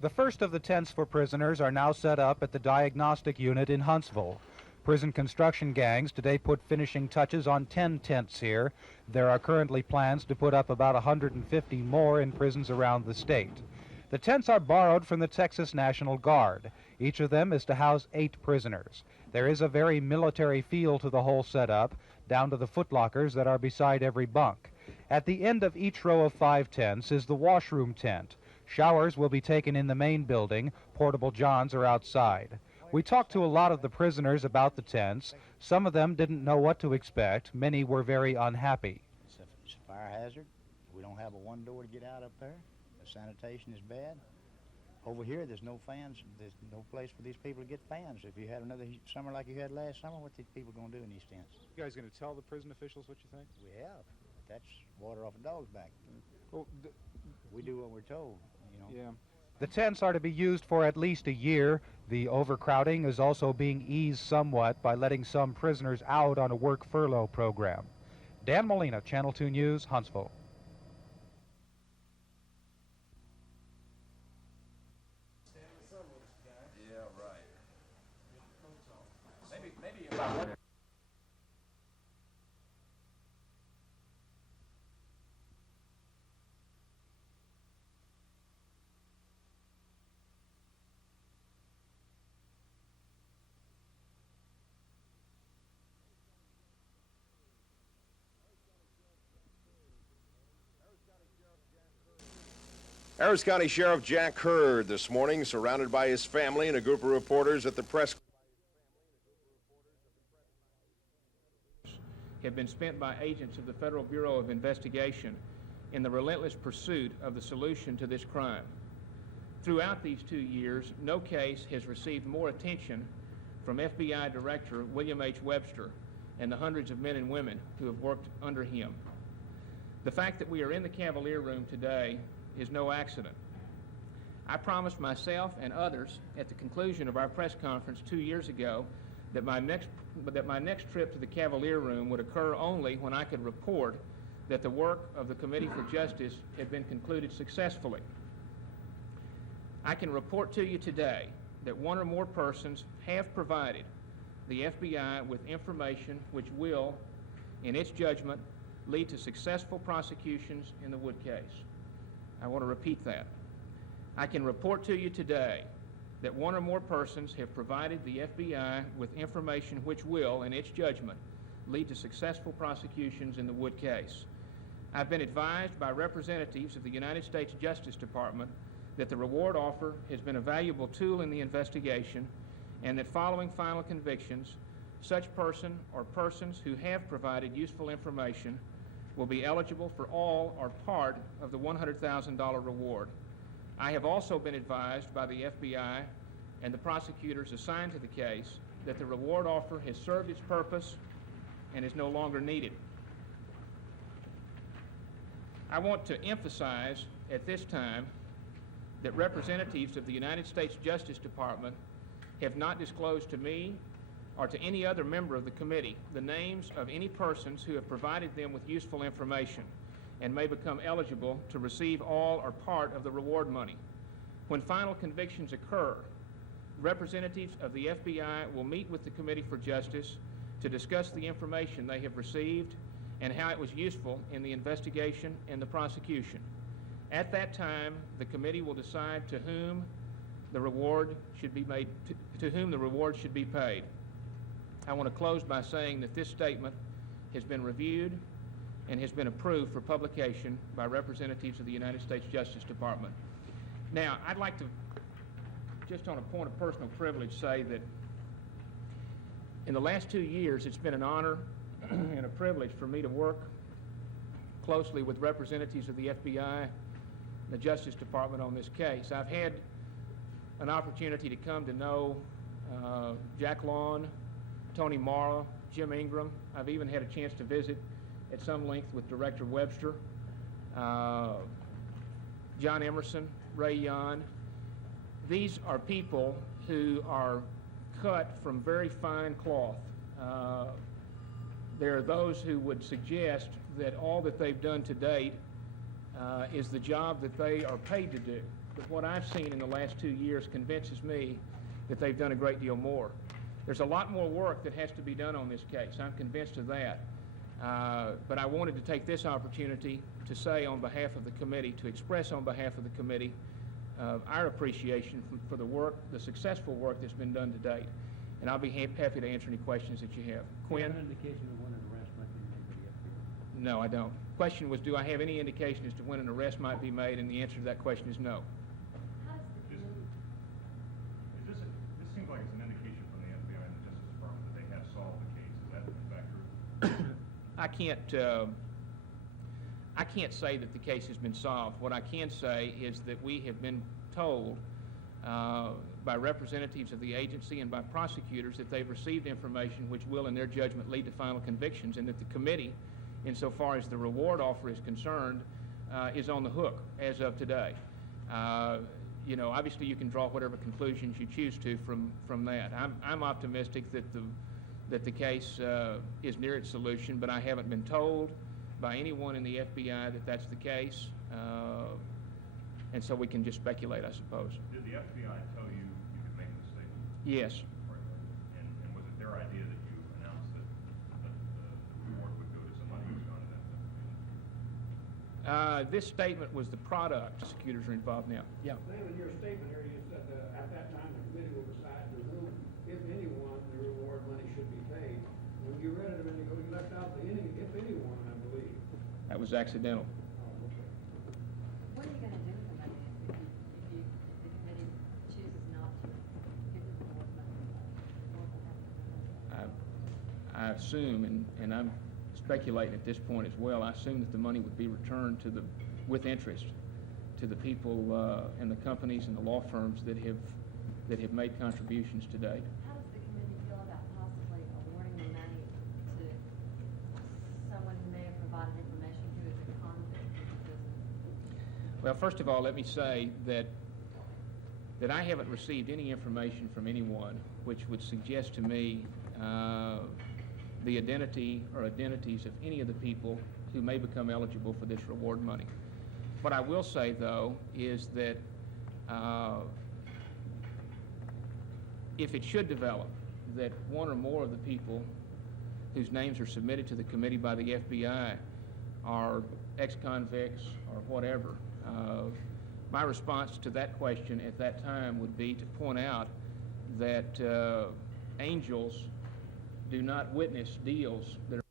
The first of the tents for prisoners are now set up at the diagnostic unit in Huntsville. Prison construction gangs today put finishing touches on 10 tents here. There are currently plans to put up about 150 more in prisons around the state. The tents are borrowed from the Texas National Guard. Each of them is to house 8 prisoners. There is a very military feel to the whole setup, down to the footlockers that are beside every bunk. At the end of each row of 5 tents is the washroom tent. Showers will be taken in the main building. Portable johns are outside. We talked to a lot of the prisoners about the tents. Some of them didn't know what to expect. Many were very unhappy. It's a fire hazard. We don't have a one door to get out up there. The sanitation is bad. Over here, there's no fans. There's no place for these people to get fans. If you had another summer like you had last summer, what these people going to do in these tents? You guys going to tell the prison officials what you think? We have. That's water off a dog's back. Well, we do what we're told, you know. Yeah. The tents are to be used for at least a year. The overcrowding is also being eased somewhat by letting some prisoners out on a work furlough program. Dan Molina, Channel 2 News, Huntsville. Yeah, right. Maybe if I were Harris County Sheriff Jack Hurd this morning, surrounded by his family and a group of reporters at the press. Have been spent by agents of the Federal Bureau of Investigation in the relentless pursuit of the solution to this crime. Throughout these 2 years, no case has received more attention from FBI Director William H. Webster and the hundreds of men and women who have worked under him. The fact that we are in the Cavalier Room today is no accident. I promised myself and others at the conclusion of our press conference 2 years ago that my next trip to the Cavalier Room would occur only when I could report that the work of the Committee for Justice had been concluded successfully. I can report to you today that one or more persons have provided the FBI with information which will, in its judgment, lead to successful prosecutions in the Wood case. I want to repeat that. I can report to you today that one or more persons have provided the FBI with information which will, in its judgment, lead to successful prosecutions in the Wood case. I've been advised by representatives of the United States Justice Department that the reward offer has been a valuable tool in the investigation and that following final convictions, such person or persons who have provided useful information will be eligible for all or part of the $100,000 reward. I have also been advised by the FBI and the prosecutors assigned to the case that the reward offer has served its purpose and is no longer needed. I want to emphasize at this time that representatives of the United States Justice Department have not disclosed to me or to any other member of the committee the names of any persons who have provided them with useful information and may become eligible to receive all or part of the reward money. When final convictions occur, representatives of the FBI will meet with the Committee for Justice to discuss the information they have received and how it was useful in the investigation and the prosecution. At that time, the committee will decide to whom the reward should be made, to whom the reward should be paid. I want to close by saying that this statement has been reviewed and has been approved for publication by representatives of the United States Justice Department. Now, I'd like to, just on a point of personal privilege, say that in the last 2 years, it's been an honor and a privilege for me to work closely with representatives of the FBI and the Justice Department on this case. I've had an opportunity to come to know Jack Lawn, Tony Mara, Jim Ingram. I've even had a chance to visit at some length with Director Webster, John Emerson, Ray Yon. These are people who are cut from very fine cloth. There are those who would suggest that all that they've done to date is the job that they are paid to do. but what I've seen in the last 2 years convinces me that they've done a great deal more. There's a lot more work that has to be done on this case. I'm convinced of that. But I wanted to take this opportunity to say on behalf of the committee, to express on behalf of the committee our appreciation for the work, the successful work that's been done to date. And I'll be happy to answer any questions that you have. Quinn? Do you have an indication of when an arrest might be made by the FBI? No, I don't. Question was, do I have any indication as to when an arrest might be made? And the answer to that question is no. This seems like it's an indication from the FBI and the Justice Department that they have solved the case. Is that in fact true? I can't say that the case has been solved. What I can say is that we have been told by representatives of the agency and by prosecutors that they've received information which will, in their judgment, lead to final convictions, and that the committee, insofar as the reward offer is concerned, is on the hook as of today. You know, obviously you can draw whatever conclusions you choose to from that. I'm optimistic that the case is near its solution, but I haven't been told by anyone in the FBI that that's the case, and so we can just speculate, I suppose. Did the FBI tell you you could make this statement? Yes. And was it their idea that you announced that the reward would go to somebody who's gone to that? This statement was the product. Prosecutors are involved now. Yeah. Sam, in your statement here, you said that at that time the committee will decide to whom, if anyone, the reward money should be paid. When you read it a minute ago, you left out the any, if anyone, I believe. That was accidental. Oh, okay. What are you going to do with the money if the committee chooses not to give the reward money? What will happen? I assume, and I'm speculating at this point as well, I assume that the money would be returned with interest to the people and the companies and the law firms that have made contributions to date. How does the committee feel about possibly awarding the money to someone who may have provided information who is a convict in the prison? Well, first of all, let me say that I haven't received any information from anyone which would suggest to me the identity or identities of any of the people who may become eligible for this reward money. What I will say, though, is that if it should develop that one or more of the people whose names are submitted to the committee by the FBI are ex-convicts or whatever, my response to that question at that time would be to point out that angels do not witness deals that are...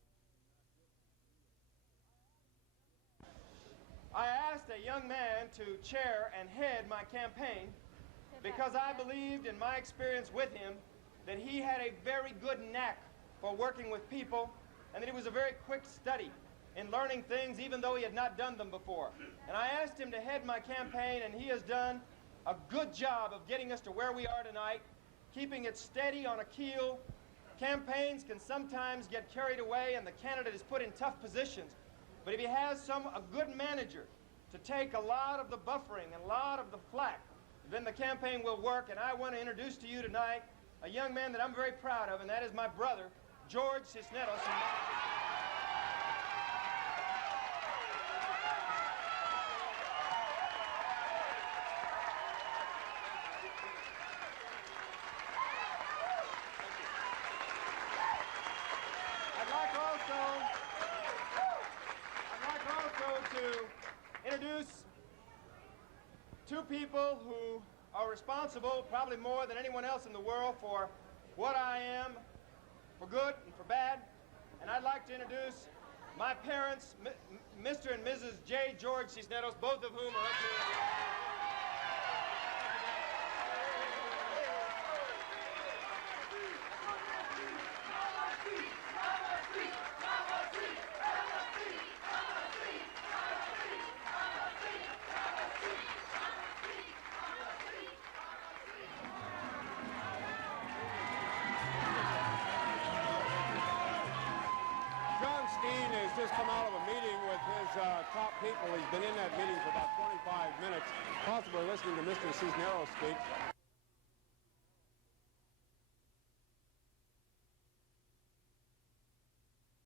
I asked a young man to chair and head my campaign because I believed in my experience with him that he had a very good knack for working with people and that he was a very quick study in learning things even though he had not done them before. And I asked him to head my campaign, and he has done a good job of getting us to where we are tonight, keeping it steady on a keel. Campaigns can sometimes get carried away and the candidate is put in tough positions. But if he has a good manager to take a lot of the buffering and a lot of the flack, then the campaign will work. And I want to introduce to you tonight a young man that I'm very proud of, and that is my brother, George Cisneros. Introduce two people who are responsible, probably more than anyone else in the world, for what I am, for good and for bad. And I'd like to introduce my parents, Mr. and Mrs. J. George Cisneros, both of whom are up here. Just come out of a meeting with his top people. He's been in that meeting for about 25 minutes, possibly listening to Mr. Cisneros speak.